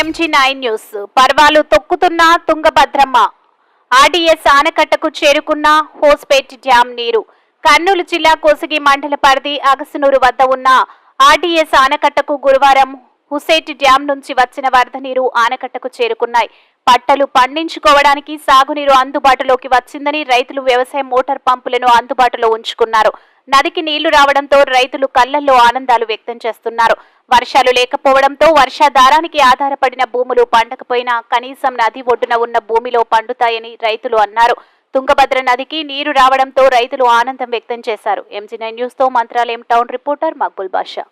MG nine news. పర్వాలు తొక్కుతున్న తుంగభద్రమ్మ. RDS ఆనకట్టకు చేరుకున్న హోస్పేట్ డ్యాం నీరు. కర్నూలు జిల్లా కోసిగి మండల పరిధి అగసనూరు వద్ద ఉన్న ఆర్డీఎస్ ఆనకట్టకు గురువారం హుసేట్ డ్యాం నుంచి వచ్చిన వరద నీరు ఆనకట్టకు చేరుకున్నాయి. పంటలు పండించుకోవడానికి సాగునీరు అందుబాటులోకి వచ్చిందని రైతులు వ్యవసాయ మోటార్ పంపులను అందుబాటులో ఉంచుకున్నారు. నదికి నీళ్ళు రావడంతో రైతులు కళ్ళల్లో ఆనందాలు వ్యక్తం చేస్తున్నారు. వర్షాలు లేకపోవడంతో వర్షాధారానికి ఆధారపడిన భూములు పండకపోయినా కనీసం నది ఒడ్డున ఉన్న భూమిలో పండుతాయని రైతులు అన్నారు. తుంగభద్ర నదికి నీరు రావడంతో రైతులు ఆనందం వ్యక్తం చేశారు. ఎంజీ నైన్ న్యూస్తో మంత్రాలయం టౌన్ రిపోర్టర్ మక్బుల్ బాషా.